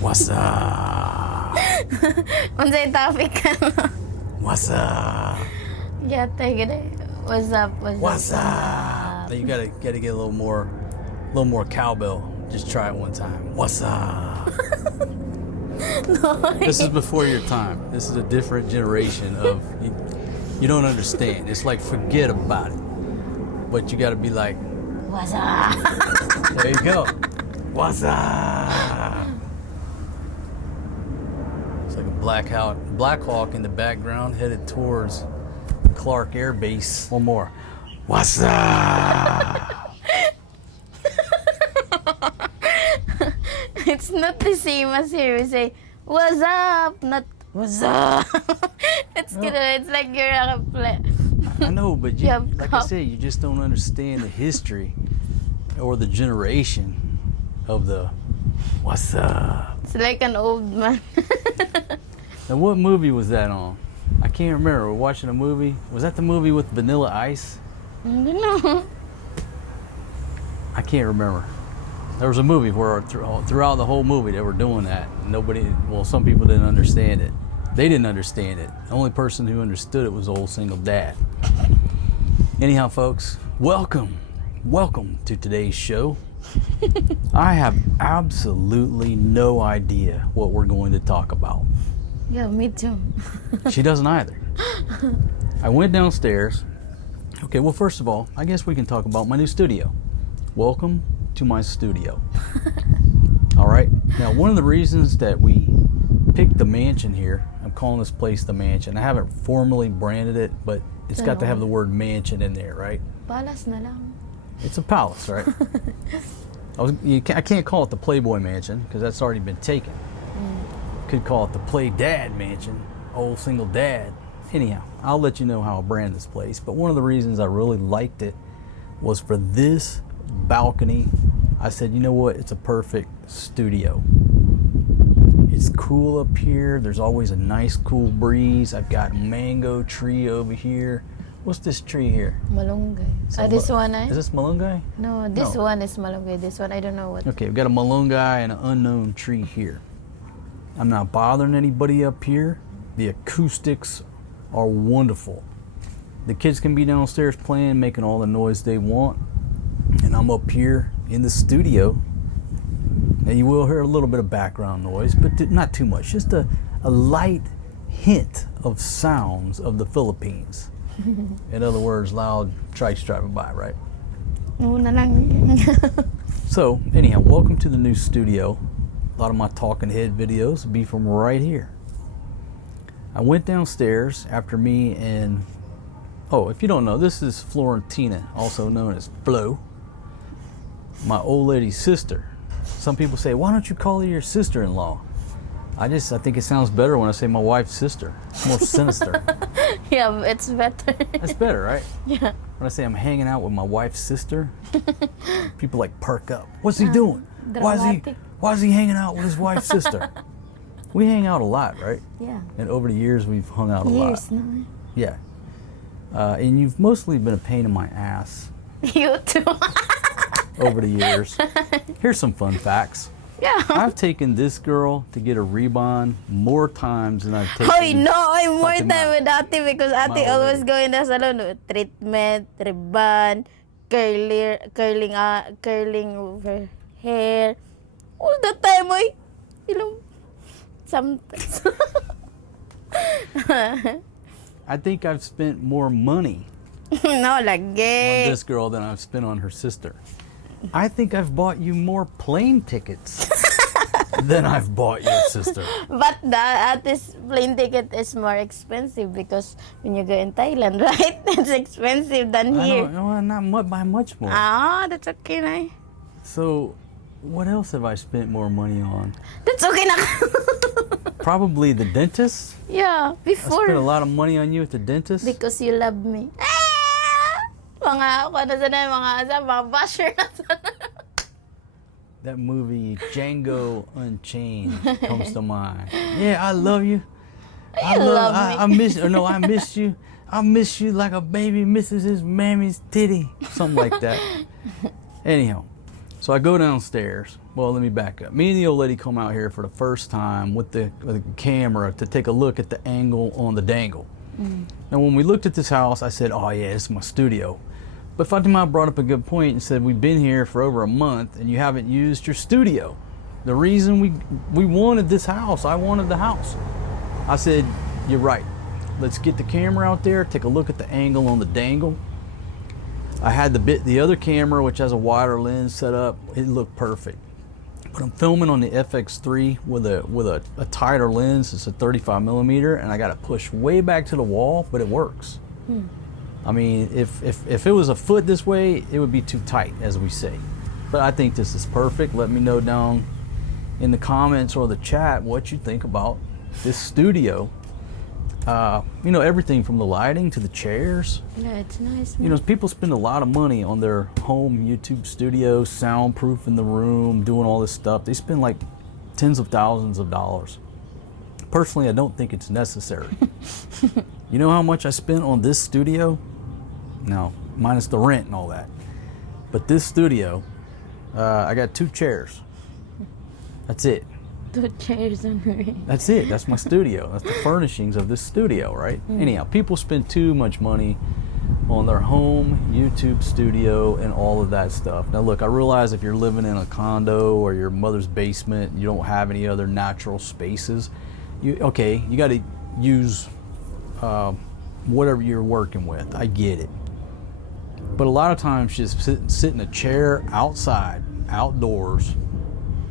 What's up? Unsay topic ka no? What's up? Yeah, take it. What's up? What's up? Now you gotta get a little more cowbell. Just try it one time. What's up? No. This is before your time. This is a different generation of you don't understand. It's like forget about it. But you gotta be like, What's up? there you go. What's up? It's like a Black Hawk in the background headed towards Clark Air Base. One more. What's up? It's not the same as here. We say, what's up? Not, what's up? It's like you're a I know, but You have like I said, you just don't understand the history or the generation of the what's up. It's like an old man. Now, what movie was that on? I can't remember. We're watching a movie. Was that the movie with Vanilla Ice? I don't know. I can't remember. There was a movie where throughout the whole movie they were doing that. Some people didn't understand it. They didn't understand it. The only person who understood it was old single dad. Anyhow, folks, welcome to today's show. I have absolutely no idea what we're going to talk about. Yeah, me too. She doesn't either. I went downstairs. Okay, well, first of all, I guess we can talk about my new studio. Welcome to my studio. All right. Now, one of the reasons that we picked the mansion here, I'm calling this place the mansion. I haven't formally branded it, but it's got to have the word mansion in there, right? Palace na lang. It's a palace, right? I can't call it the Playboy Mansion because that's already been taken. Could call it the Play Dad Mansion, old single dad. Anyhow, I'll let you know how I brand this place. But one of the reasons I really liked it was for this balcony. I said, you know what? It's a perfect studio. It's cool up here. There's always a nice cool breeze. I've got a mango tree over here. What's this tree here? Malunggay. This one, eh? Is this malunggay? No, this one is malunggay. This one, I don't know what. Okay, we've got a malunggay and an unknown tree here. I'm not bothering anybody up here. The acoustics are wonderful. The kids can be downstairs playing, making all the noise they want. And I'm up here in the studio. Now you will hear a little bit of background noise, but not too much. Just a light hint of sounds of the Philippines. In other words, loud trikes driving by, right? No na lang. So, anyhow, welcome to the new studio. A lot of my talking head videos will be from right here. I went downstairs after me and, if you don't know, this is Florentina, also known as Flo, my old lady's sister. Some people say, why don't you call her your sister-in-law? I think it sounds better when I say my wife's sister. It's more sinister. Yeah, it's better. That's better, right? Yeah. When I say I'm hanging out with my wife's sister, people like perk up. What's he doing? Why is he hanging out with his wife's sister? We hang out a lot, right? Yeah. And over the years, we've hung out a lot. Years now. Yeah. And you've mostly been a pain in my ass. You too. Over the years. Here's some fun facts. Yeah. I've taken this girl to get a rebond more times than I've taken. Oh no, I'm more fucking time with Ate because Ate always go in the salon with treatment, rebond, curling over hair. All the time, oy. Sometimes. I think I've spent more money No, on lagi. this girl than I've spent on her sister. I think I've bought you more plane tickets than I've bought your sister. But the Ate's plane ticket is more expensive because when you go in Thailand, right? It's expensive than here. Not by much more. Ah, that's okay na. So, what else have I spent more money on? That's okay na. Probably the dentist. Yeah, I before. spent a lot of money on you at the dentist. Because you love me. Mga basher na sana. That movie Django Unchained comes to mind. Yeah, I love you. You love me. I miss you. I miss you like a baby misses his mammy's titty. Something like that. Anyhow, so I go downstairs. Well, let me back up. Me and the old lady come out here for the first time with the camera to take a look at the angle on the dangle. Now, when we looked at this house, I said, oh yeah, this is my studio. But Fatima brought up a good point and said, we've been here for over a month and you haven't used your studio. The reason we wanted this house, I wanted the house. I said, you're right. Let's get the camera out there, take a look at the angle on the dangle. I had the other camera, which has a wider lens set up. It looked perfect. But I'm filming on the FX3 with a tighter lens. It's a 35 millimeter, and I got it pushed way back to the wall, but it works. I mean, if it was a foot this way, it would be too tight, as we say. But I think this is perfect. Let me know down in the comments or the chat what you think about this studio. You know, everything from the lighting to the chairs. Yeah, it's nice. You know, people spend a lot of money on their home YouTube studio, soundproofing the room, doing all this stuff. They spend like tens of thousands of dollars. Personally, I don't think it's necessary. You know how much I spent on this studio? No, minus the rent and all that. But this studio, I got 2 chairs. That's it. 2 chairs on me. That's it. That's my studio. That's the furnishings of this studio, right? Anyhow, people spend too much money on their home YouTube studio and all of that stuff. Now look, I realize if you're living in a condo or your mother's basement, you don't have any other natural spaces, you got to use whatever you're working with. I get it. But a lot of times just sit in a chair outside, outdoors,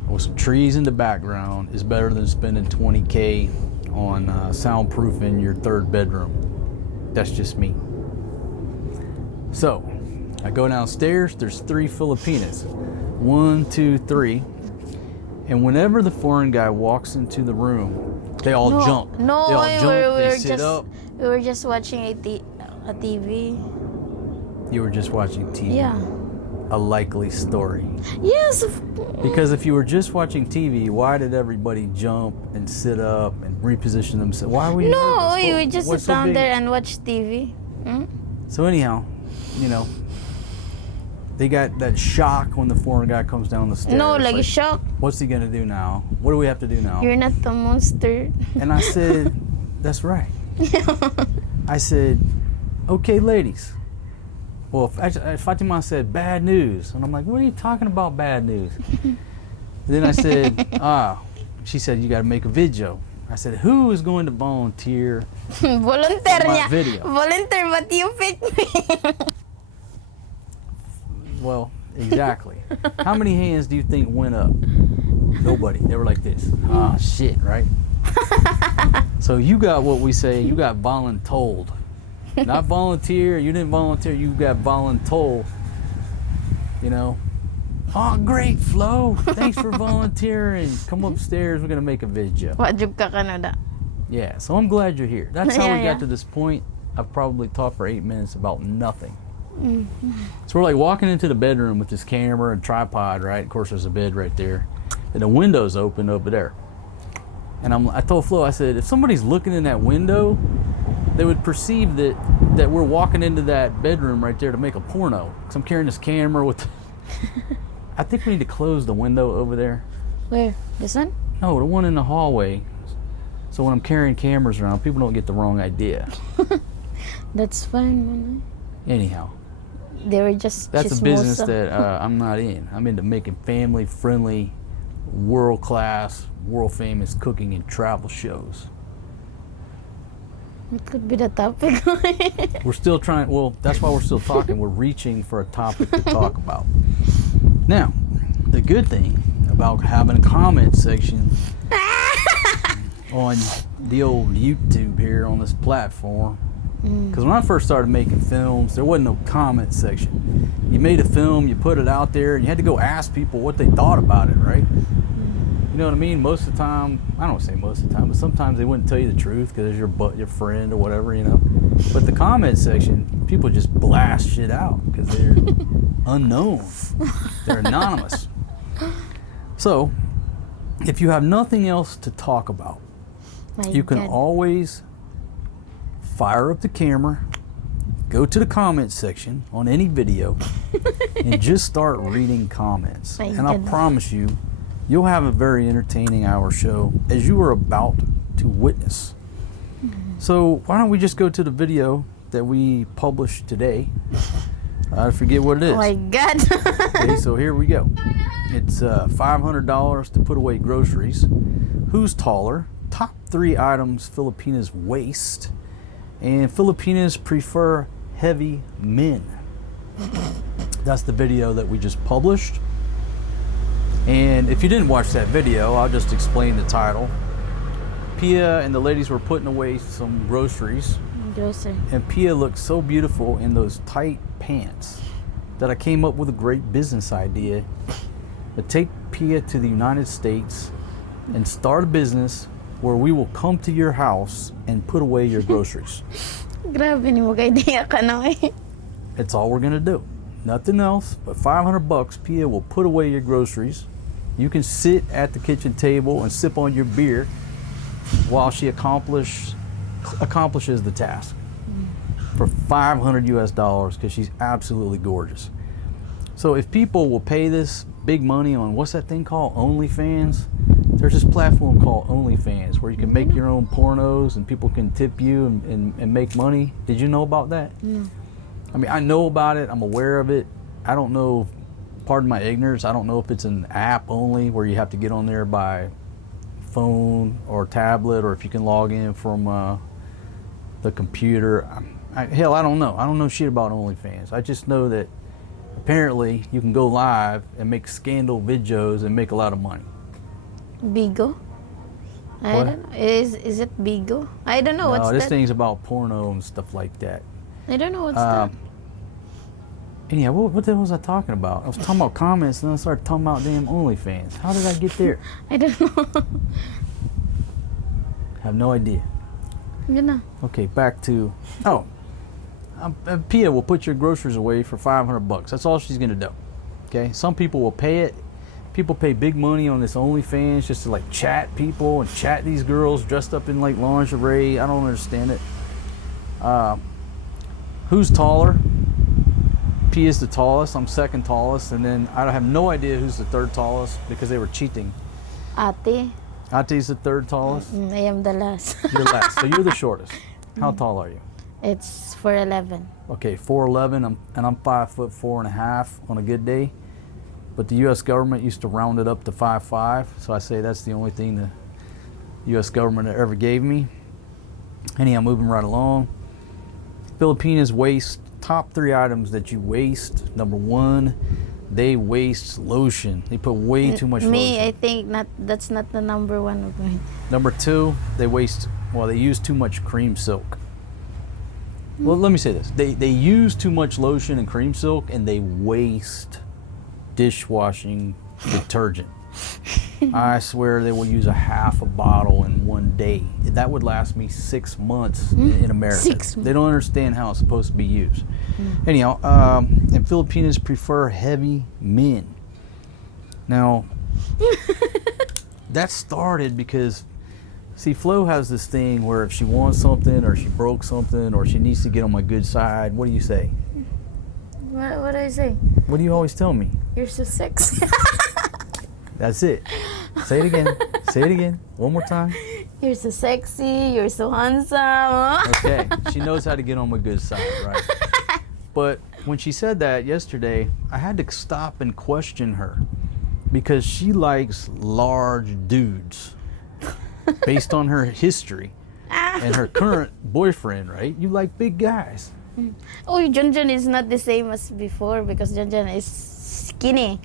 with some trees in the background is better than spending $20K on soundproofing your 3rd bedroom. That's just me. So I go downstairs, there's 3 Filipinas. 1, 2, 3. And whenever the foreign guy walks into the room, they all jump. No, they all jump, they sit up. We were just watching a TV. You were just watching TV? Yeah. A likely story. Yes. Because if you were just watching TV, why did everybody jump and sit up and reposition themselves? Why were you No, nervous? we would just What's sit down so big? there and watch TV. So anyhow, you know, they got that shock when the foreign guy comes down the stairs. No, like shock. What's he gonna do now? What do we have to do now? You're not the monster. And I said, that's right. I said, okay, ladies. Well, Fatima said, bad news. And I'm like, what are you talking about, bad news? Then I said, she said, you got to make a video. I said, who is going to volunteer Volunteer for my niya. video? Volunteer, but you picked me. Well, exactly. How many hands do you think went up? Nobody. They were like this. Ah, shit, right? So you got what we say, you got voluntold. Not volunteer, you didn't volunteer, you got voluntold. You know? Oh, great, Flo. Thanks for volunteering. Come upstairs, we're going to make a video. Wajug ka Canada. Yeah, so I'm glad you're here. That's how we Yeah. got to this point. I've probably talked for 8 minutes about nothing. So we're like walking into the bedroom with this camera and tripod, right? Of course, there's a bed right there. And the window's open over there. And I told Flo, I said, if somebody's looking in that window, they would perceive that we're walking into that bedroom right there to make a porno. Because I'm carrying this camera with... I think we need to close the window over there. Where? This one? No, the one in the hallway. So when I'm carrying cameras around, people don't get the wrong idea. That's fine, Anyhow, they were just that's a business chismosa. that I'm not in. I'm into making family-friendly, world-class, world-famous cooking and travel shows. What could be the topic? We're still trying, well, that's why we're still talking. We're reaching for a topic to talk about. Now, the good thing about having a comment section on the old YouTube here on this platform, because when I first started making films, there wasn't no comment section. You made a film, you put it out there, and you had to go ask people what they thought about it, right? You know what I mean? Most of the time, I don't say most of the time, but sometimes they wouldn't tell you the truth because it's your friend or whatever, you know. But the comment section, people just blast shit out because they're unknown. They're anonymous. So, if you have nothing else to talk about, you can always fire up the camera, go to the comment section on any video, and just start reading comments. And I promise you, You'll have a very entertaining hour show as you are about to witness. So why don't we just go to the video that we published today? I forget what it is. Oh my God. Okay, so here we go. It's $500 to put away groceries. Who's taller? Top 3 items Filipinas waste. And Filipinas prefer heavy men. That's the video that we just published. And if you didn't watch that video, I'll just explain the title. Pia and the ladies were putting away some groceries. Grocery. And Pia looked so beautiful in those tight pants that I came up with a great business idea to take Pia to the United States and start a business where we will come to your house and put away your groceries. Grabe ni mo kay idea ka no eh. That's all we're gonna do. Nothing else but $500. Pia will put away your groceries. You can sit at the kitchen table and sip on your beer while she accomplishes the task for $500 US because she's absolutely gorgeous. So if people will pay this big money on, what's that thing called, OnlyFans? There's this platform called OnlyFans where you can make your own pornos and people can tip you and make money. Did you know about that? I mean, I know about it. I'm aware of it. I don't know, pardon my ignorance, I don't know if it's an app only where you have to get on there by phone or tablet, or if you can log in from the computer. Hell, I don't know. I don't know shit about OnlyFans. I just know that apparently you can go live and make scandal videos and make a lot of money. Bigo? I What? don't know. Is it Bigo? I don't know No, what's this that. thing's about porno and stuff like that. I don't know what's that. Anyhow, what the hell was I talking about? I was talking about comments and then I started talking about damn OnlyFans. How did I get there? I don't know. I have no idea. Yun na. Okay, back to, Pia will put your groceries away for $500. That's all she's gonna do. Okay, some people will pay it. People pay big money on this OnlyFans just to like chat people and chat these girls dressed up in like lingerie. I don't understand it. Who's taller? Pia's the tallest. I'm second tallest, and then I have no idea who's the third tallest because they were cheating. Ate? Ate's the third tallest. I am the last. You're last, so you're the shortest. How tall are you? It's 4'11". Okay, 4'11", and I'm 5'4.5" on a good day. But the U.S. government used to round it up to 5'5", so I say that's the only thing the U.S. government ever gave me. Anyhow, moving right along. Filipinas waste, top 3 items that you waste. Number 1, they waste lotion. They put way too much Me, lotion. I think that's not the number 1 of mine. Number 2, they use too much cream silk. Well, let me say this. They use too much lotion and cream silk, and they waste dishwashing detergent. I swear they will use a half a bottle in one day. That would last me 6 months in America. 6 months. They don't understand how it's supposed to be used. Anyhow, and Filipinos prefer heavy men. Now, that started because, see, Flo has this thing where if she wants something or she broke something or she needs to get on my good side, what do you say? What do I say? What do you always tell me? You're so sexy. That's it. Say it again. Say it again. One more time. You're so sexy. You're so handsome. Okay. She knows how to get on my good side, right? But when she said that yesterday, I had to stop and question her because she likes large dudes based on her history and her current boyfriend, right? You like big guys. Oh, Junjun is not the same as before because Junjun is skinny.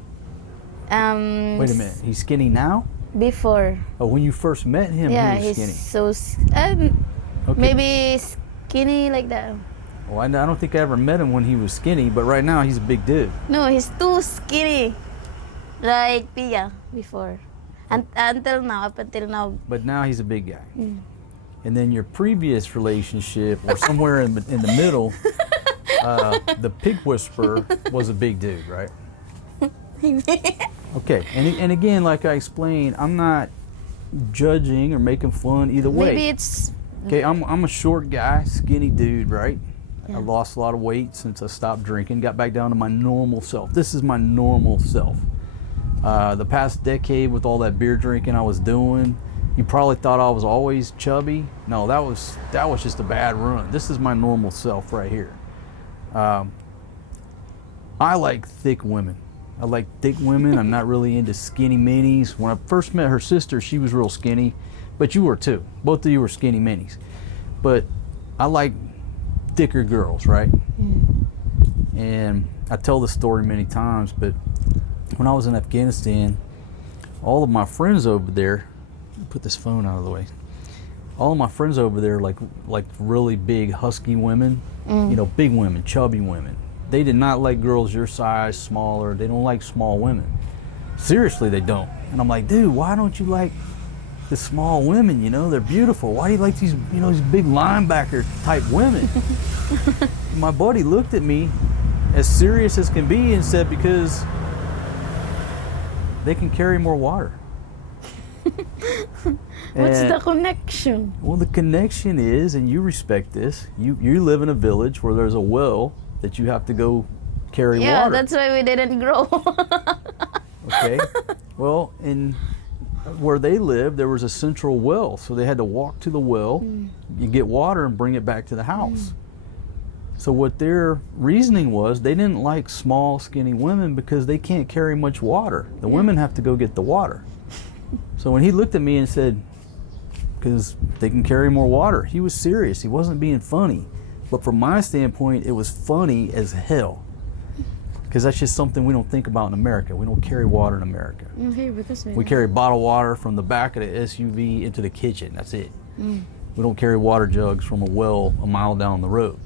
Wait a minute. He's skinny now? Before. Oh, when you first met him, Yeah, he was he's skinny. so Okay. maybe skinny like that. Well, I don't think I ever met him when he was skinny, but right now he's a big dude. No, he's too skinny. Like Pia before. Until now, up until now. But now he's a big guy. And then your previous relationship, or somewhere in the middle, the pig whisperer was a big dude, right? Okay, and again, like I explained, I'm not judging or making fun either way. Maybe it's Okay, I'm a short guy, skinny dude, right? Yeah. I lost a lot of weight since I stopped drinking, got back down to my normal self. This is my normal self. The past decade with all that beer drinking I was doing, you probably thought I was always chubby. No, that was just a bad run. This is my normal self right here. I like thick women. I like thick women. I'm not really into skinny minis. When I first met her sister, she was real skinny, but you were too. Both of you were skinny minis. But I like thicker girls, right? And I tell this story many times, but when I was in Afghanistan, all of my friends over there, put this phone out of the way. All of my friends over there, like really big husky women, you know, big women, chubby women. They did not like girls your size, smaller. They don't like small women. Seriously, they don't. And I'm like, dude, why don't you like the small women? You know, they're beautiful. Why do you like these, you know, these big linebacker type women? My buddy looked at me as serious as can be and said, because they can carry more water. What's the connection? Well, the connection is, and you respect this, you live in a village where there's a well that you have to go carry water. Yeah, that's why we didn't grow. Okay. Well, in where they lived, there was a central well, so they had to walk to the well, you get water and bring it back to the house. So what their reasoning was, they didn't like small, skinny women because they can't carry much water. The women have to go get the water. So when he looked at me and said, because they can carry more water, he was serious. He wasn't being funny. But from my standpoint, it was funny as hell. Because that's just something we don't think about in America. We don't carry water in America. We carry bottled water from the back of the SUV into the kitchen. That's it. We don't carry water jugs from a well a mile down the road.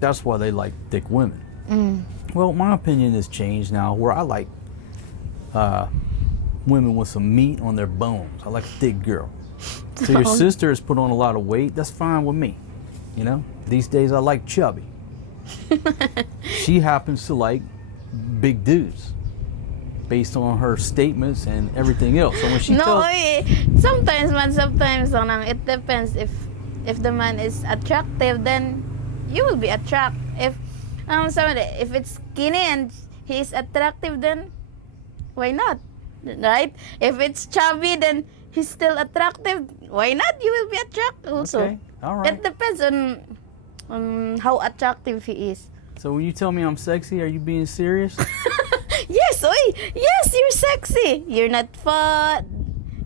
That's why they like thick women. Well, my opinion has changed now, where I like women with some meat on their bones. I like a thick girl. So your sister has put on a lot of weight. That's fine with me. You know, these days I like chubby. She happens to like big dudes, based on her statements and everything else. So when she sometimes it depends. If the man is attractive, then you will be attracted. If it's skinny and he's attractive, then why not? Right? If it's chubby, then he's still attractive. Why not? You will be attracted also. Okay. All right. It depends on how attractive he is. So when you tell me I'm sexy, are you being serious? Yes, yes, you're sexy. You're not fat.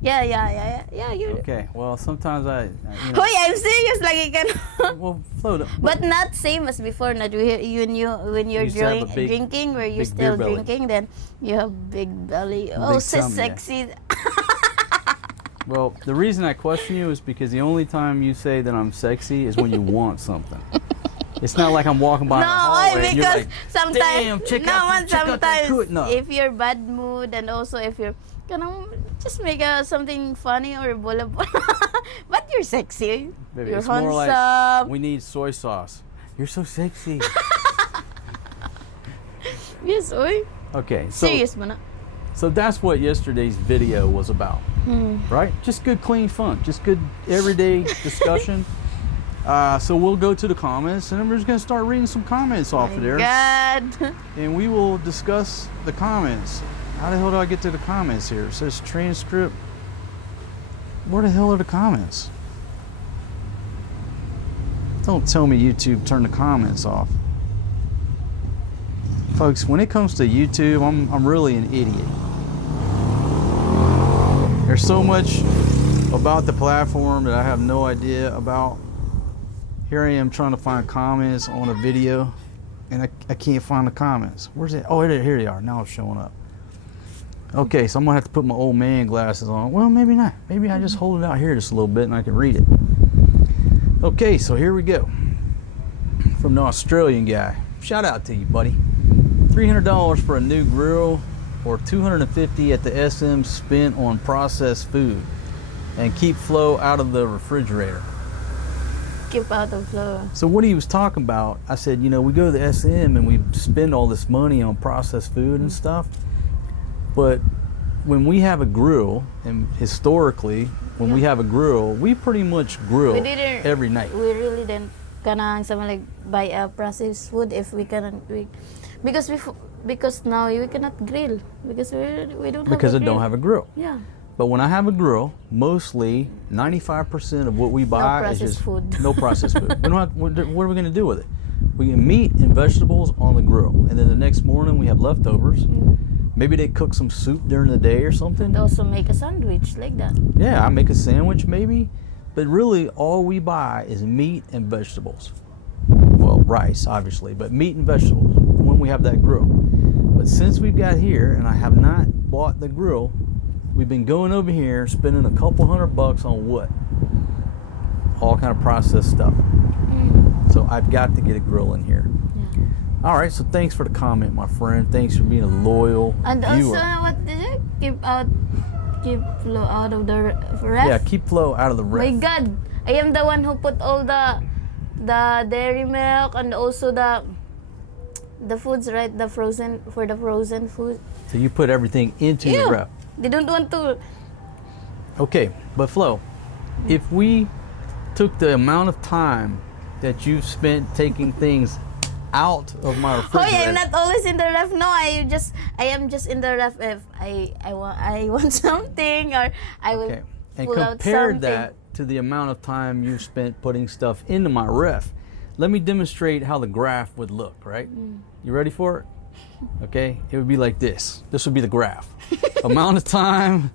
Yeah, you're. Okay, well, sometimes you know, I'm serious, like you can. well, float. But not same as before. Not when you're drinking, where you're still drinking, then you have big belly. Oh, so sexy. Well, the reason I question you is because the only time you say that I'm sexy is when you want something. It's not like I'm walking by in the hallway and you're like, sometimes, damn, check out that coot. No. If you're bad mood and also if you're just make something funny or bola. But you're sexy. Baby, you're it's handsome. more like, we need soy sauce. You're so sexy. Yes, oy. Okay, so serious man. So that's what yesterday's video was about, right? Just good, clean fun. Just good, everyday discussion. So we'll go to the comments, and then we're just going to start reading some comments off of there. God. And we will discuss the comments. How the hell do I get to the comments here? It says transcript. Where the hell are the comments? Don't tell me YouTube turned the comments off. Folks, when it comes to YouTube, I'm really an idiot. There's so much about the platform that I have no idea about. Here I am trying to find comments on a video, and I can't find the comments. Where's it? Oh, here they are. Now it's showing up. Okay, so I'm gonna have to put my old man glasses on. Well, maybe not. Maybe I just hold it out here just a little bit and I can read it. Okay, so here we go. From the Australian guy. Shout out to you, buddy. $300 for a new grill, or $250 at the SM spent on processed food, and keep flow out of the refrigerator. Keep out of flow. So what he was talking about, I said, you know, we go to the SM and we spend all this money on processed food and stuff, but when we have a grill, and historically, when we have a grill, we pretty much grill every night. We really didn't like buy a processed food if we cannot. Because because now we cannot grill because we don't have Because a I grill. don't have a grill. Yeah. But when I have a grill, mostly 95% of what we buy is processed just food. no processed food. We don't have, what are we going to do with it? We get meat and vegetables on the grill, and then the next morning we have leftovers. Maybe they cook some soup during the day or something. And also make a sandwich like that. Yeah, I make a sandwich maybe, but really all we buy is meat and vegetables. Well, rice obviously, but meat and vegetables when we have that grill. But since we've got here and I have not bought the grill, we've been going over here spending a couple $100 on what? All kind of processed stuff. So I've got to get a grill in here. Yeah. All right, so thanks for the comment, my friend. Thanks for being a loyal And viewer. also, what did you keep flow out of the ref? Yeah, keep flow out of the My ref. God, I am the one who put all the dairy milk and also the foods, right? The frozen food. So you put everything into Yeah. the ref. They don't want to. Okay, but Flo, if we took the amount of time that you've spent taking things out of my Oh, refrigerator. yeah, I'm not always in the ref. No, I am just in the ref if I want something or I will Okay, and pull out compared something. that to the amount of time you've spent putting stuff into my ref, let me demonstrate how the graph would look, right? You ready for it? Okay, it would be like this. This would be the graph. amount of time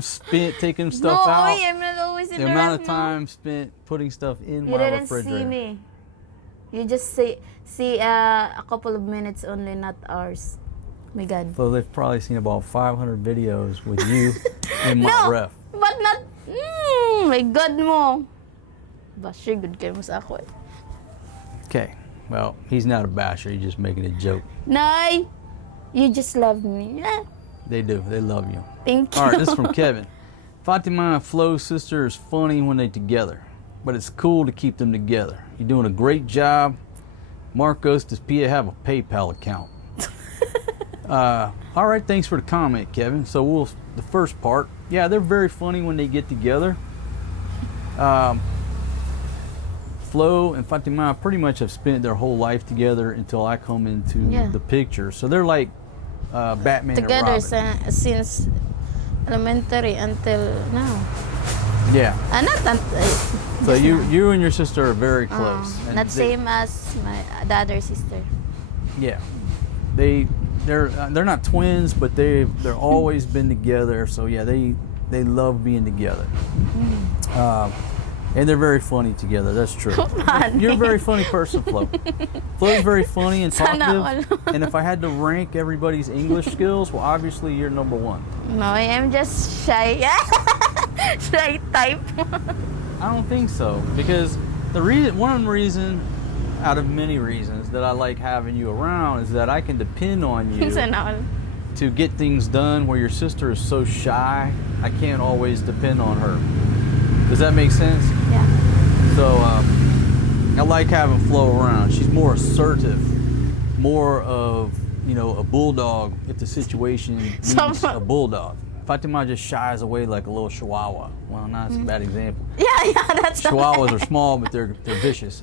spent taking stuff No, out. I'm not always in The the amount ref. of time spent putting stuff in You my didn't refrigerator. see me. You just see a couple of minutes only, not hours. My God. So they've probably seen about 500 videos with you in my No, ref. but not. My God mo. Basher, good kayo mo sa ako eh. Okay, well, he's not a basher. He's just making a joke. Nay, you just love me. Yeah. They do. They love you. Thank you. All right, this is from Kevin. Fatima and Flo's sister is funny when they're together, but it's cool to keep them together. You're doing a great job. Marcos, does Pia have a PayPal account? All right, thanks for the comment, Kevin. So the first part, yeah, they're very funny when they get together. Flo and Fatima pretty much have spent their whole life together until I come into the picture. So they're like Batman Together and Robin. since elementary until now. Yeah. So just now. you and your sister are very close. And Not same as the other sister. Yeah. They're not twins, but they're always been together. So yeah, they love being together. And they're very funny together. That's true. Funny. You're a very funny person, Flo. Flo's very funny and Sana talkative. all. And if I had to rank everybody's English skills, well, obviously you're number one. No, I am just shy. Shy type. I don't think so, because one of the reasons, out of many reasons, that I like having you around is that I can depend on you Sana all. to get things done. Where your sister is so shy, I can't always depend on her. Does that make sense? Yeah. So I like having Flo around. She's more assertive, more of a bulldog if the situation needs a bulldog. Fatima just shies away like a little chihuahua. Well, that's a bad example. Yeah, that's Chihuahuas are small, but they're vicious.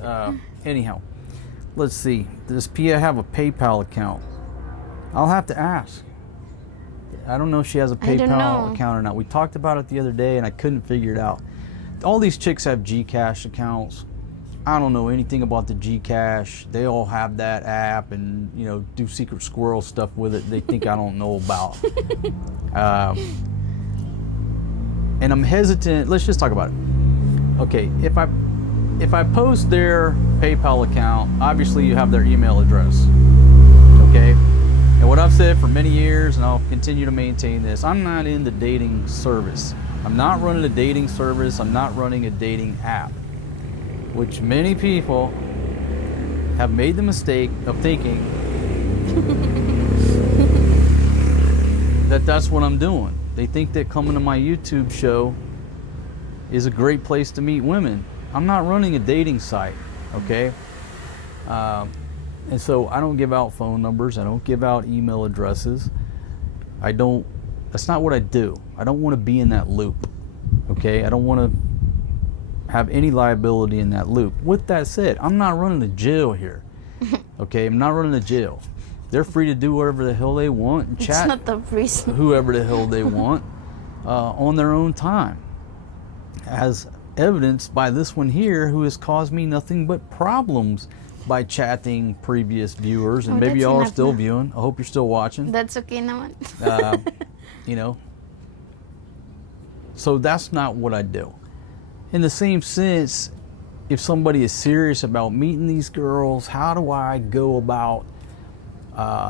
Anyhow, let's see. Does Pia have a PayPal account? I'll have to ask. I don't know if she has a I don't PayPal know. account or not. We talked about it the other day, and I couldn't figure it out. All these chicks have Gcash accounts. I don't know anything about the Gcash. They all have that app and do secret squirrel stuff with it. They think I don't know about. And I'm hesitant. Let's just talk about it. Okay, if I post their PayPal account, obviously you have their email address. Okay, and what I've said for many years, and I'll continue to maintain this: I'm not in the dating service. I'm not running a dating service. I'm not running a dating app, which many people have made the mistake of thinking that that's what I'm doing. They think that coming to my YouTube show is a great place to meet women. I'm not running a dating site, okay? And so I don't give out phone numbers. I don't give out email addresses. That's not what I do. I don't want to be in that loop, okay? I don't want to have any liability in that loop. With that said, I'm not running a jail here, okay? I'm not running a jail. They're free to do whatever the hell they want and It's chat not a prison. whoever the hell they want on their own time. As evidenced by this one here, who has caused me nothing but problems by chatting previous viewers. And Oh, maybe that's y'all are enough still na. viewing. I hope you're still watching. That's okay naman. You know, so that's not what I do. In the same sense, if somebody is serious about meeting these girls, how do I go about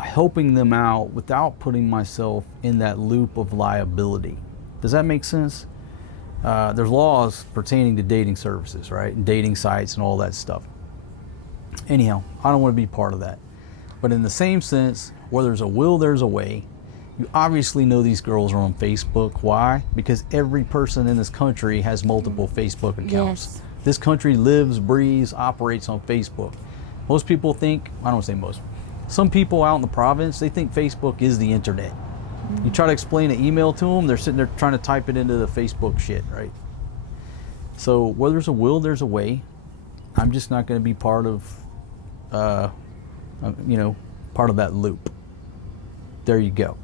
helping them out without putting myself in that loop of liability? Does that make sense? There's laws pertaining to dating services, right? And dating sites and all that stuff. Anyhow, I don't want to be part of that. But in the same sense, where there's a will, there's a way. You obviously know these girls are on Facebook. Why? Because every person in this country has multiple Facebook accounts. Yes. This country lives, breathes, operates on Facebook. Most people think, I don't say most, some people out in the province, they think Facebook is the internet. You try to explain an email to them, they're sitting there trying to type it into the Facebook shit, right? So where there's a will, there's a way. I'm just not going to be part of, part of that loop. There you go.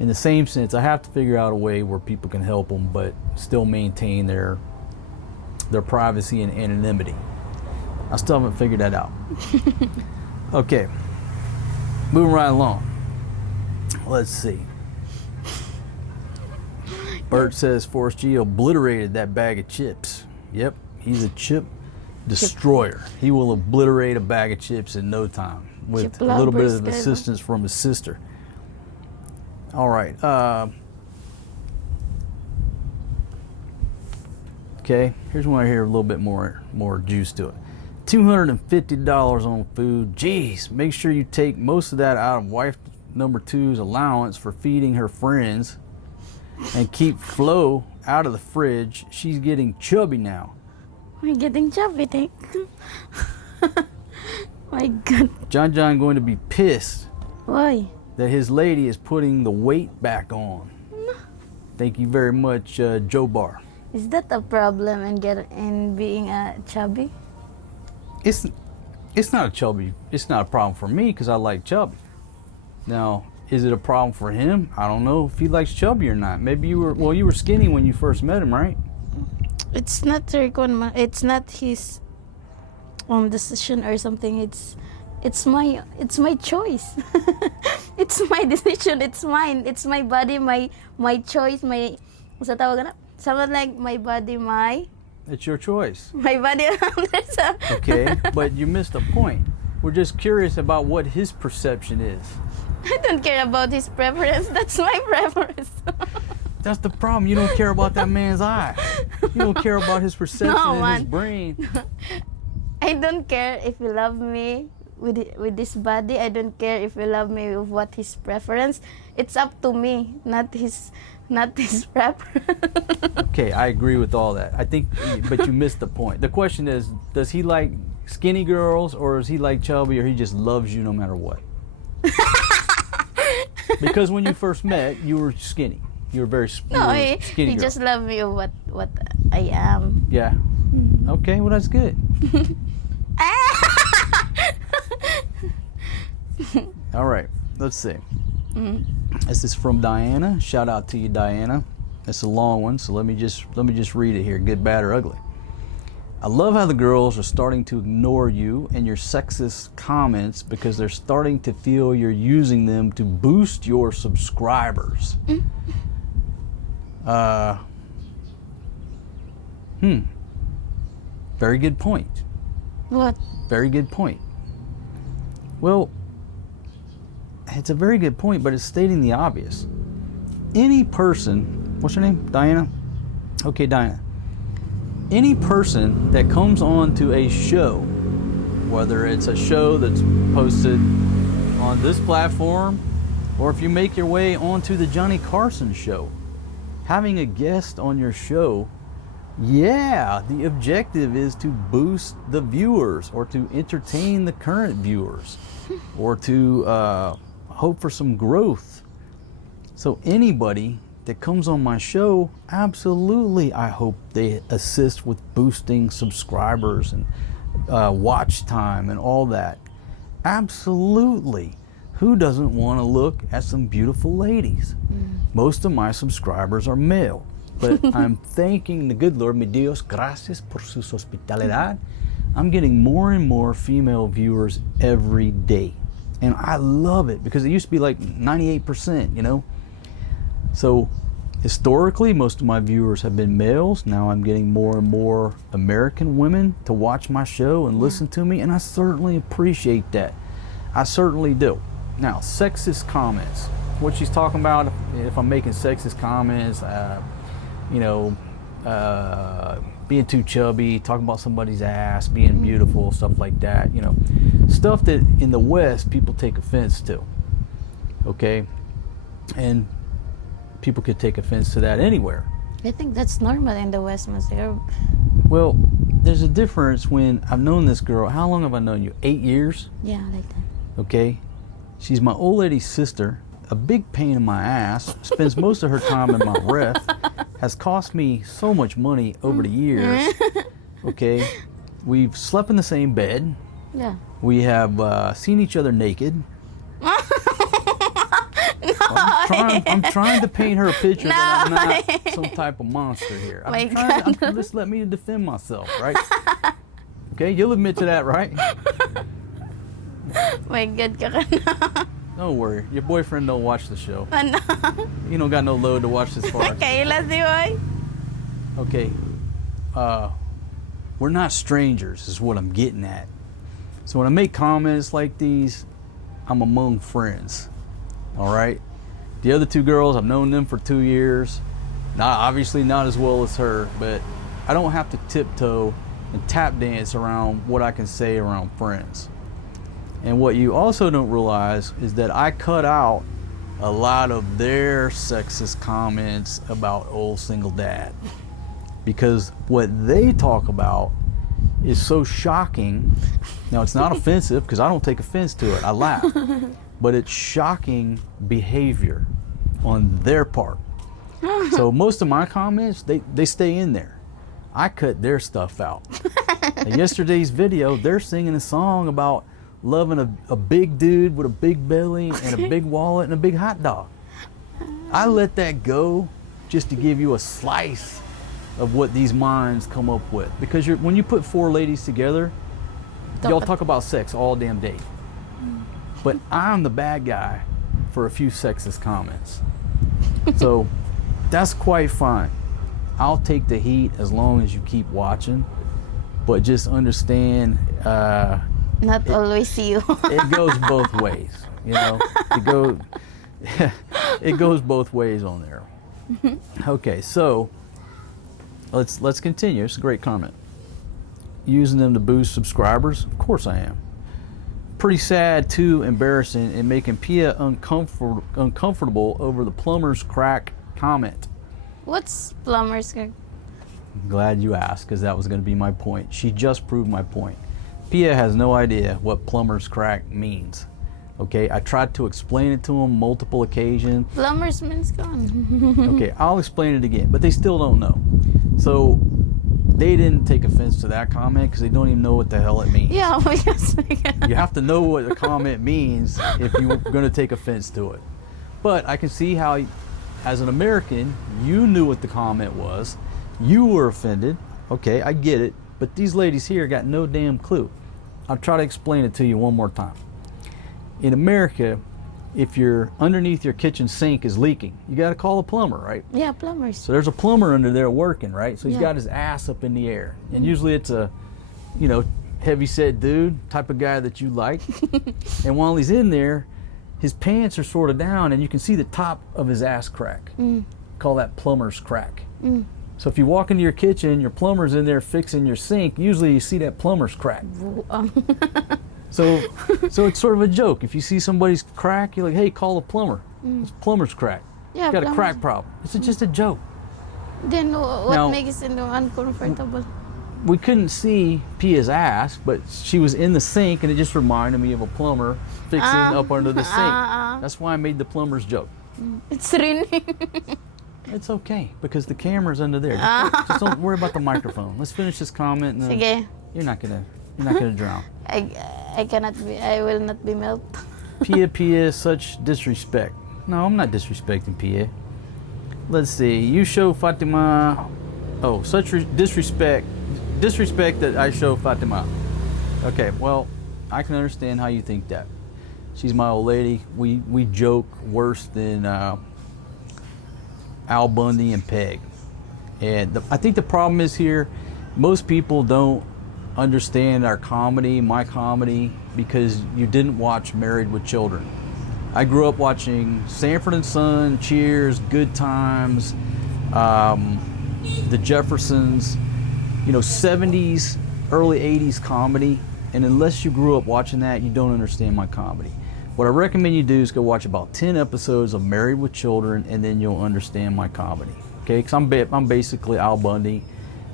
In the same sense, I have to figure out a way where people can help them, but still maintain their privacy and anonymity. I still haven't figured that out. Okay, moving right along. Let's see. Bert says Forrest G obliterated that bag of chips. Yep, he's a chip destroyer. He will obliterate a bag of chips in no time with Chip a little bit lovers, of guys. assistance from his sister. All right. Okay, here's one right here, a little bit more juice to it. $250 on food. Jeez, make sure you take most of that out of wife number two's allowance for feeding her friends, and keep Flo out of the fridge. She's getting chubby now. I'm getting chubby, thank. My God. John going to be pissed Why? that his lady is putting the weight back on. Thank you very much, Joe Bar. Is that a problem in being chubby? It's not a chubby. It's not a problem for me because I like chubby. Now, is it a problem for him? I don't know if he likes chubby or not. Maybe you were skinny when you first met him, right? It's not it's not his own decision or something. It's my choice. It's my decision. It's mine. It's my body, my choice. What's that tawag na? Someone like my body, It's your choice. my body. Okay, but you missed a point. We're just curious about what his perception is. I don't care about his preference. That's my preference. That's the problem. You don't care about that man's eye. You don't care about his perception No, and his man. brain. I don't care if you love me with this body. I don't care if you love me with what his preference. It's up to me, not his preference. Okay, I agree with all that. I think, but you missed the point. The question is, does he like skinny girls, or does he like chubby, or he just loves you no matter what? Because when you first met, you were skinny. You were very No, skinny he girl. just love me with what I am. Yeah. Okay, well that's good. All right, let's see. This is from Diana. Shout out to you, Diana. It's a long one, so let me just read it here. Good, bad, or ugly. I love how the girls are starting to ignore you and your sexist comments because they're starting to feel you're using them to boost your subscribers. Very good point. What? Very good point. Well, it's a very good point, but it's stating the obvious. Any person, what's her name? Diana? Okay, Diana. Any person that comes on to a show, whether it's a show that's posted on this platform, or if you make your way onto the Johnny Carson show, having a guest on your show, yeah, the objective is to boost the viewers or to entertain the current viewers or to hope for some growth. So anybody that comes on my show, absolutely, I hope they assist with boosting subscribers and watch time and all that. Absolutely. Who doesn't want to look at some beautiful ladies? Most of my subscribers are male, but I'm thanking the good Lord, mi Dios, gracias por su hospitalidad. I'm getting more and more female viewers every day. And I love it because it used to be like 98%, you know? So historically, most of my viewers have been males. Now I'm getting more and more American women to watch my show and listen to me, and I certainly appreciate that. I certainly do. Now, sexist comments. What she's talking about, if I'm making sexist comments, you know, being too chubby, talking about somebody's ass, being beautiful, stuff like that, you know, stuff that in the West people take offense to, okay? And people could take offense to that anywhere. I think that's normal in the West, Master. Well, there's a difference when I've known this girl. How long have I known you? 8 years? Yeah, like that. Okay? She's my old lady's sister, a big pain in my ass, spends most of her time in my ref, has cost me so much money over the years. Okay? We've slept in the same bed. Yeah. We have seen each other naked. I'm trying to paint her a picture that I'm not some type of monster here. Just let me defend myself, right? Okay, you'll admit to that, right? My God, ka na. Don't worry, your boyfriend don't watch the show. Ano? You don't got no load to watch this far. Kailan si Boy? Okay, we're not strangers is what I'm getting at. So when I make comments like these, I'm among friends, all right? The other two girls, I've known them for 2 years. Obviously not as well as her, but I don't have to tiptoe and tap dance around what I can say around friends. And what you also don't realize is that I cut out a lot of their sexist comments about old single dad. Because what they talk about is so shocking. Now, it's not offensive because I don't take offense to it. I laugh. But it's shocking behavior on their part. So most of my comments, they stay in there. I cut their stuff out. In yesterday's video, they're singing a song about loving a big dude with a big belly and a big wallet and a big hot dog. I let that go just to give you a slice of what these minds come up with. Because when you put 4 ladies together, y'all talk about sex all damn day. But I'm the bad guy for a few sexist comments. So that's quite fine. I'll take the heat as long as you keep watching. But just understand, Not always you. it goes both ways, you know. It goes both ways on there. Okay, so let's continue. It's a great comment. Using them to boost subscribers? Of course I am. Pretty sad, too embarrassing, and making Pia uncomfortable over the plumber's crack comment. What's plumber's crack? Glad you asked, because that was going to be my point. She just proved my point. Pia has no idea what plumber's crack means. Okay, I tried to explain it to him multiple occasions. Plumber's means gone. Okay, I'll explain it again, but they still don't know. So they didn't take offense to that comment because they don't even know what the hell it means. Yeah, because You have to know what the comment means if you're going to take offense to it. But I can see how, as an American, you knew what the comment was. You were offended. Okay, I get it. But these ladies here got no damn clue. I'll try to explain it to you one more time. In America, if you're underneath your kitchen sink is leaking, you got to call a plumber, right? yeah, plumbers. So there's a plumber under there working, right? So he's Yeah. got his ass up in the air. And usually it's a, you know, heavy-set dude, type of guy that you like. And while he's in there, his pants are sort of down and you can see the top of his ass crack. Call that plumber's crack. So if you walk into your kitchen, your plumber's in there fixing your sink, usually you see that plumber's crack. So it's sort of a joke. If you see somebody's crack, you're like, hey, call a plumber. It's plumber's crack. Yeah, Got a plumbers. crack problem. It's just a joke. Then what Now- makes it uncomfortable? We couldn't see Pia's ass, but she was in the sink and it just reminded me of a plumber fixing up under the sink. That's why I made the plumber's joke. It's raining. It's okay because the camera's under there. Just don't worry about the microphone. Let's finish this comment and then Sige. you're not gonna drown. I will not be melt. Pia, such disrespect. No, I'm not disrespecting Pia. Let's see. You show Fatima. Oh, such disrespect that I show Fatima. Okay, well, I can understand how you think that. She's my old lady. We joke worse than Al Bundy and Peg. And I think the problem is here, most people don't understand our comedy, my comedy, because you didn't watch Married with Children. I grew up watching Sanford and Son, Cheers, Good Times, The Jeffersons, 70s, early 80s comedy. And unless you grew up watching that, you don't understand my comedy. What I recommend you do is go watch about 10 episodes of Married with Children, and then you'll understand my comedy. Okay, because I'm basically Al Bundy,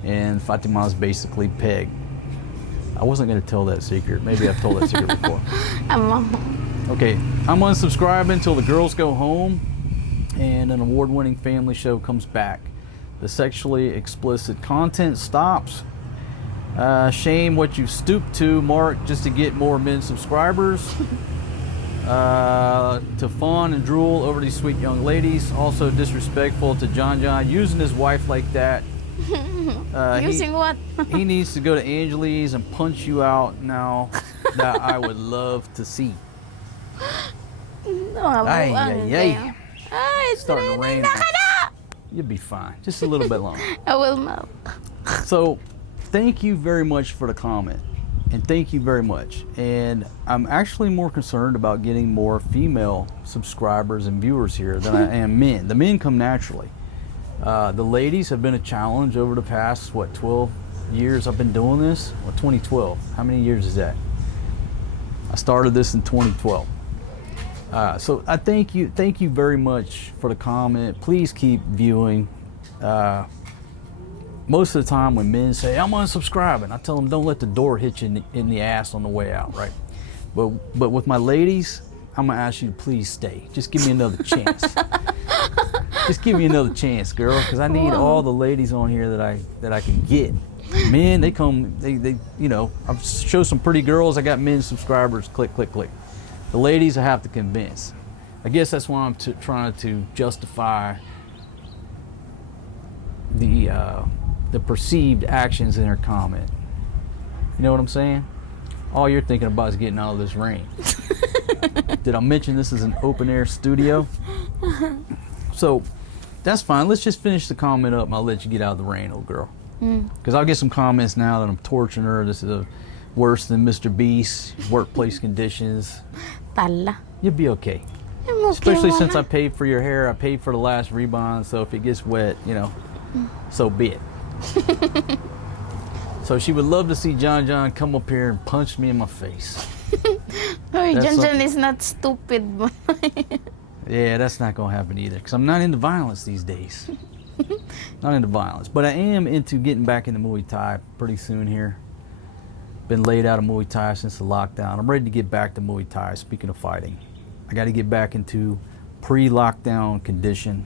and Fatima's basically Peg. I wasn't going to tell that secret. Maybe I've told that secret before. Okay, I'm unsubscribing until the girls go home and an award-winning family show comes back. The sexually explicit content stops. Shame what you stooped to, Mark, just to get more men subscribers. To fawn and drool over these sweet young ladies. Also disrespectful to John using his wife like that. Using what? He needs to go to Angeli's and punch you out now. That I would love to see. Ay. It's starting to rain. You'll be fine. Just a little bit longer. I will melt. So, thank you very much for the comment. And thank you very much. And I'm actually more concerned about getting more female subscribers and viewers here than I am men. The men come naturally. The ladies have been a challenge over the past, 12 years I've been doing this? 2012. How many years is that? I started this in 2012. So I thank you very much for the comment. Please keep viewing. Most of the time when men say, I'm unsubscribing, I tell them don't let the door hit you in the ass on the way out, right? But with my ladies, I'm gonna ask you to please stay. Just give me another chance. Just give me another chance, girl, because I need all the ladies on here that I can get. Men, they come, they I've showed some pretty girls, I got men subscribers, click, click, click. The ladies I have to convince. I guess that's why I'm trying to justify the perceived actions in her comment. You know what I'm saying? All you're thinking about is getting out of this rain. Did I mention this is an open air studio? So that's fine. Let's just finish the comment up and I'll let you get out of the rain, old girl. Because I'll get some comments now that I'm torturing her. This is worse than Mr. Beast, workplace conditions. Tala. You'll be okay. Especially since I paid for your hair. I paid for the last rebond, so if it gets wet, so be it. So she would love to see John come up here and punch me in my face. John is not stupid, boy. Yeah, that's not going to happen either, because I'm not into violence these days. Not into violence, but I am into getting back into Muay Thai pretty soon here. Been laid out of Muay Thai since the lockdown. I'm ready to get back to Muay Thai, speaking of fighting. I got to get back into pre-lockdown condition.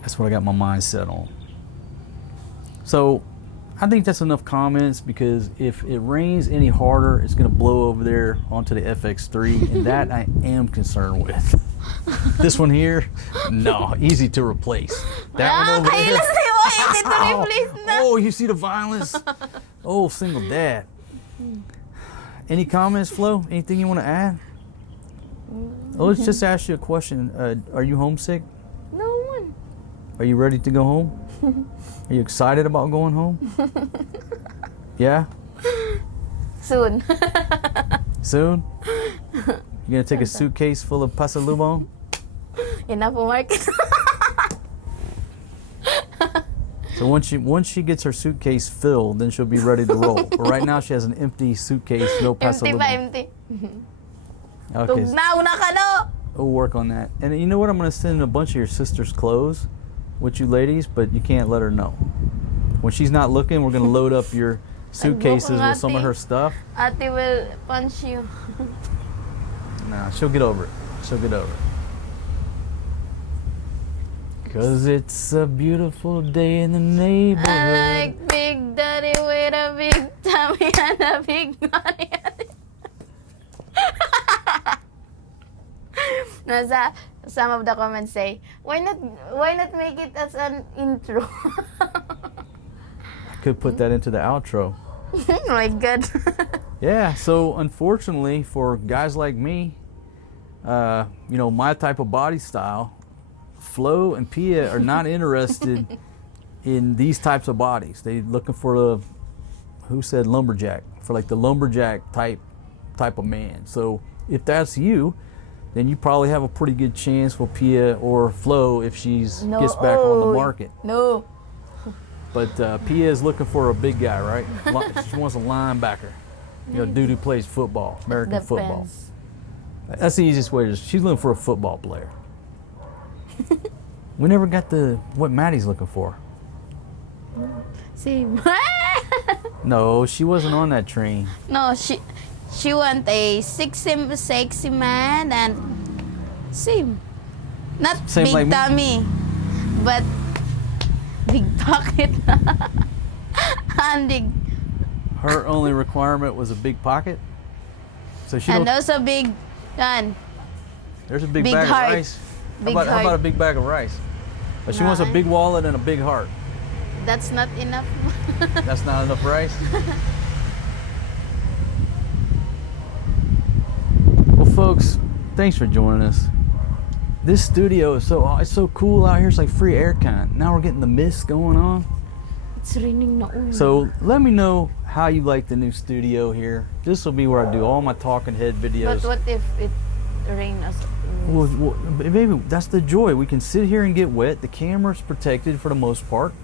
That's what I got my mind set on. So I think that's enough comments, because if it rains any harder, it's going to blow over there onto the FX3, and that I am concerned with. This one here, no, easy to replace. That one over there. Oh, you see the violence? Oh, single dad. Any comments, Flo? Anything you want to add? Oh, let's just ask you a question. Are you homesick? No one. Are you ready to go home? Are you excited about going home? Yeah? Soon. Soon? You gonna take a suitcase full of pasalubong? Enough for market. So once she gets her suitcase filled, then she'll be ready to roll. But right now she has an empty suitcase, no pasalubong. Empty. Okay. We'll work on that. And you know what? I'm gonna send a bunch of your sister's clothes with you ladies, but you can't let her know. When she's not looking, we're gonna load up your suitcases with some of her stuff. Ate will punch you. Nah, she'll get over it. She'll get over it. 'Cause it's a beautiful day in the neighborhood. I like Big Daddy with a big tummy and a big body. Nasa, some of the comments say, why not make it as an intro? I could put that into the outro. Oh my God. Yeah, so unfortunately for guys like me, you know, my type of body style, Flo and Pia are not interested in these types of bodies. They're looking for the, who said lumberjack? For like the lumberjack type of man. So if that's you, then you probably have a pretty good chance for Pia or Flo if she's gets back on the market. No. But Pia is looking for a big guy, right? She wants a linebacker. You know, dude who plays football, American football. That's the easiest way to. She's looking for a football player. We never got what Maddie's looking for. See. No, she wasn't on that train. No, she want a sexy man and same. Not Same big like me. tummy, but big pocket. And big. Her only requirement was a big pocket. So she And don't. also big gun. There's a big big bag heart. of rice. Big How heart. about a big bag of rice? But she wants a Nah. big wallet and a big heart. That's not enough. That's not enough rice. Well, folks, thanks for joining us. This studio is it's so cool out here. It's like free aircon. Now we're getting the mist going on. It's raining now. So let me know how you like the new studio here. This will be where I do all my talking head videos. But what if it rains? Well, baby, that's the joy. We can sit here and get wet. The camera's protected for the most part.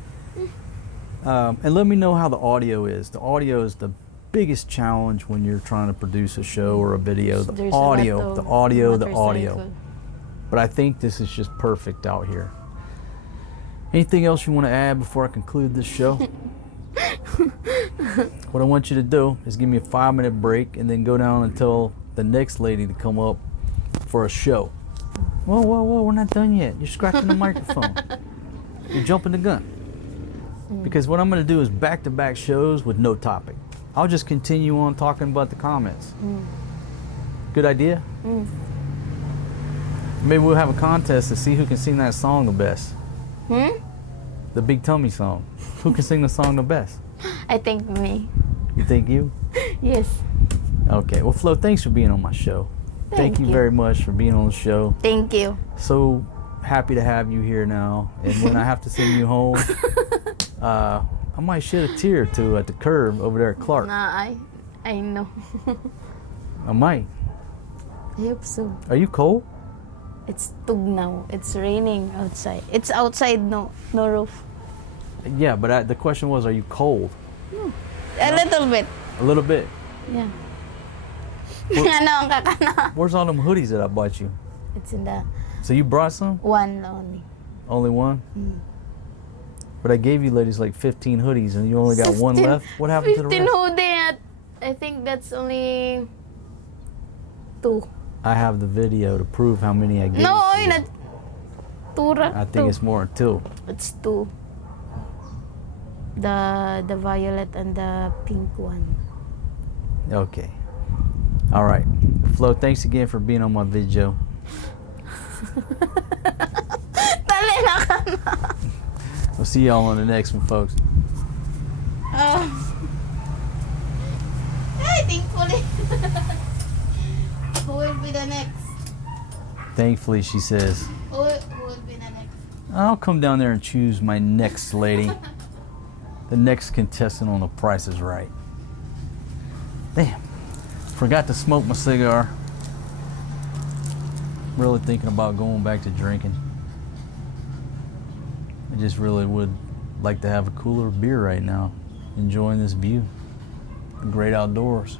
And let me know how the audio is. The audio is the biggest challenge when you're trying to produce a show or a video. The audio. But I think this is just perfect out here. Anything else you want to add before I conclude this show? What I want you to do is give me a 5-minute break and then go down and tell the next lady to come up for a show. Whoa, we're not done yet. You're scratching the microphone. You're jumping the gun. Because what I'm going to do is back-to-back shows with no topic. I'll just continue on talking about the comments. Good idea? Maybe we'll have a contest to see who can sing that song the best. The Big Tummy song. Who can sing the song the best? I think me. You think you? Yes. Okay. Well, Flo, thanks for being on my show. Thank you very much for being on the show. Thank you. So happy to have you here now. And when I have to send you home, I might shed a tear or two at the curb over there at Clark. Nah, I know. I might. I hope so. Are you cold? It's tug now. It's raining outside. It's outside, no roof. Yeah, but the question was, are you cold? A little bit. A little bit. Yeah. Ano ang kakana? Where's all them hoodies that I bought you? It's in the So you brought some? one only. Only one? But I gave you ladies like 15 hoodies and you only got one left? What happened to the 15 rest? hoodie. I think that's only 2. I have the video to prove how many I gave No, you. not 2. I think it's more than 2. It's 2. The violet and the pink one. Okay. All right. Flo, thanks again for being on my video. Dali na ka na. We'll see y'all on the next one, folks. Hey, thankfully. Who will be the next? Thankfully, she says. Who will be the next? I'll come down there and choose my next lady. The next contestant on The Price is Right. Damn. Forgot to smoke my cigar. Really thinking about going back to drinking. I just really would like to have a cooler beer right now. Enjoying this view. The great outdoors.